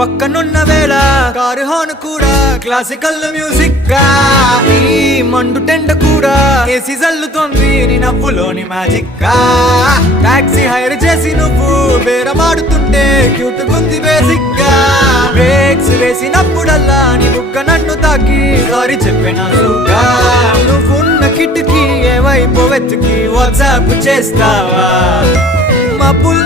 పక్కనున్న వేళ car horn కూడా క్లాసికల్ మ్యూజిక్ గా, ఈ మండు టెండ కూడా ఏసీ జల్లుతోంది నీ నవ్వులోని మ్యాజిక్ గా. టాక్సీ హైర్ చేసి నువ్వు బేరమాడుతుంటే క్యూట్ గుంది బేసిక్ గా. బ్రేక్స్ వేసినప్పుడల్లా నీ బుగ్గ నన్ను తాకి సారీ చెప్పినానుగా. నువ్వున్న కిటికీ ఏ వైపు వెతికి వాట్సాప్ చేస్తావా? మబ్బుల్